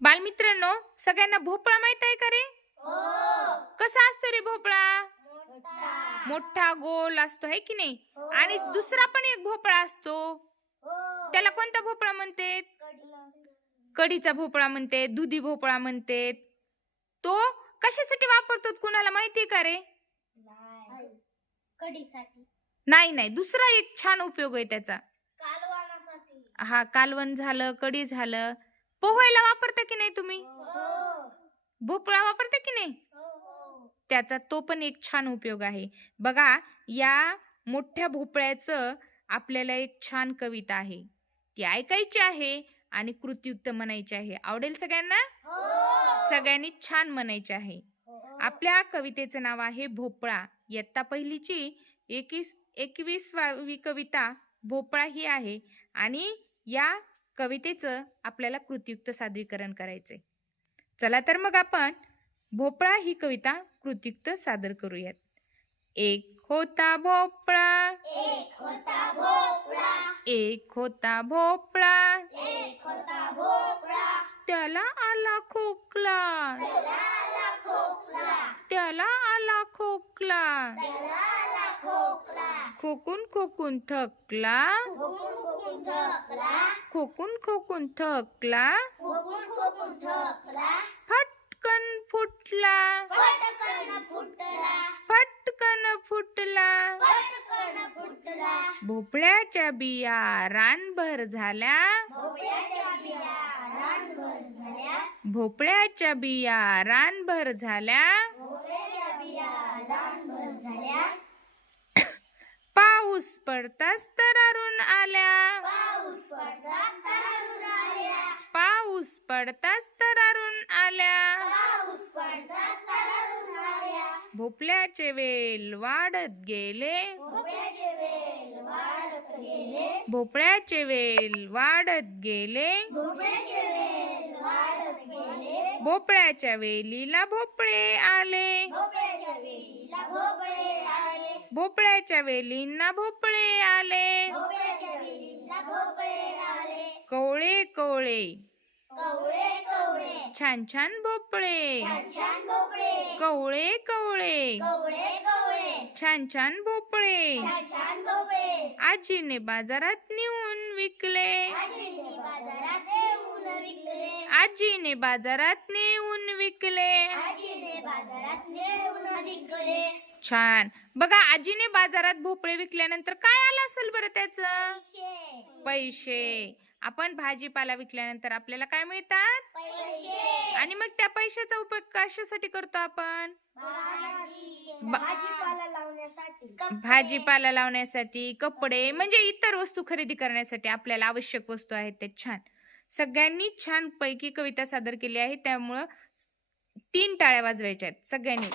बालमित्रांनो, सगळ्यांना भोपळा माहित आहे का रे? कसा असतो रे भोपळा? मोठा गोल असतो, है की नाही? आणि दुसरा पण एक भोपळा असतो, त्याला कोणता भोपळा म्हणते? कढीचा भोपळा म्हणते, दुधी भोपळा म्हणते. तो कशासाठी वापरतात, कुणाला माहितीये का रे? नाही नाही, दुसरा एक छान उपयोग आहे त्याचा. हा, कालवण झालं, कढी झालं. पोहायला वापरता की नाही तुम्ही? भोपळा वापरता की नाही? त्याचा तो पण एक छान उपयोग आहे. बघा, या मोठ्या भोपळ्याचं आपल्याला एक छान कविता आहे, ती ऐकायची आहे आणि कृतीयुक्त म्हणायची आहे. आवडेल सगळ्यांना? सगळ्यांनी छान म्हणायचे आहे. आपल्या कवितेचं नाव आहे भोपळा. इयत्ता पहिलीची 21वी कविता भोपळा ही आहे आणि या कवितेचं आपल्याला कृतीयुक्त सादरीकरण करायचंय. चला तर मग आपण भोपळा ही कविता कृतीयुक्त सादर करूयात. एक होता भोपळा, एक होता भोपळा, एक होता भोपळा, एक होता भोपळा, त्याला आला खोकला, त्याला आला खोकला, त्याला आला खोकला, त्याला आला खोकला, खोकून खोकून थकला, खोकून खोकून थकला, खोकून खोकून थकला, खोकून खोकून थकला, फटकन फुटला, पटकन फुटला, फटकन फुटला, पटकन फुटला, भोपळ्याच्या बिया रानभर झाल्या, भोपळ्याच्या बिया रानभर झाल्या, भोपळ्याच्या बिया रानभर झाल्या, भोपळ्याच्या बिया रानभर झाल्या, पाऊस पडताच तरारून आल्या, पाऊस पडतात तरारून आल्या, पाऊस पडताच तरारून आल्या, पाऊस पडतात तरारून आल्या, भोपळ्याचे वेल वाढत गेले, भोपळ्याचे वेल वाढत गेले, भोपळ्याचे वेल वाढत गेले, भोपळ्याचे वेल वाढत गेले, भोपळ्याच्या वेलीला भोपळे आले, भोपळ्याच्या वेलीला भोपळे आले, भोपळ्याच्या वेलींना भोपळे आले, भोपळ्याच्या वेलीला भोपळे आले, कवळे कवळे कवळे कवळे, छान छान भोपळे, छान छान भोपळे, कवळे कवळे कवळे कवळे, छान छान भोपळे, छान छान भोपळे, आजीने बाजारात नेऊन विकले, आजीने बाजारात नेऊन विकले, आजीने बाजारात नेऊन विकले. आजीने बाजारात नेऊन विकले, छान. बघा, आजीने बाजारात भोपळे विकल्यानंतर काय आलं असेल बरं त्याचं? पैसे. आपण भाजीपाला विकल्यानंतर आपल्याला काय मिळतात? पैसे. आणि मग त्या पैशाचा उपयोग कशासाठी करतो आपण? भाजीपाला लावण्यासाठी, भाजीपाला लावण्यासाठी, कपडे म्हणजे इतर वस्तू खरेदी करण्यासाठी आपल्याला आवश्यक वस्तू आहेत त्या. छान. सगळ्यांनी छान पैकी कविता सादर केली आहे, त्यामुळं 3 टाळ्या वाजवायच्या आहेत सगळ्यांनी.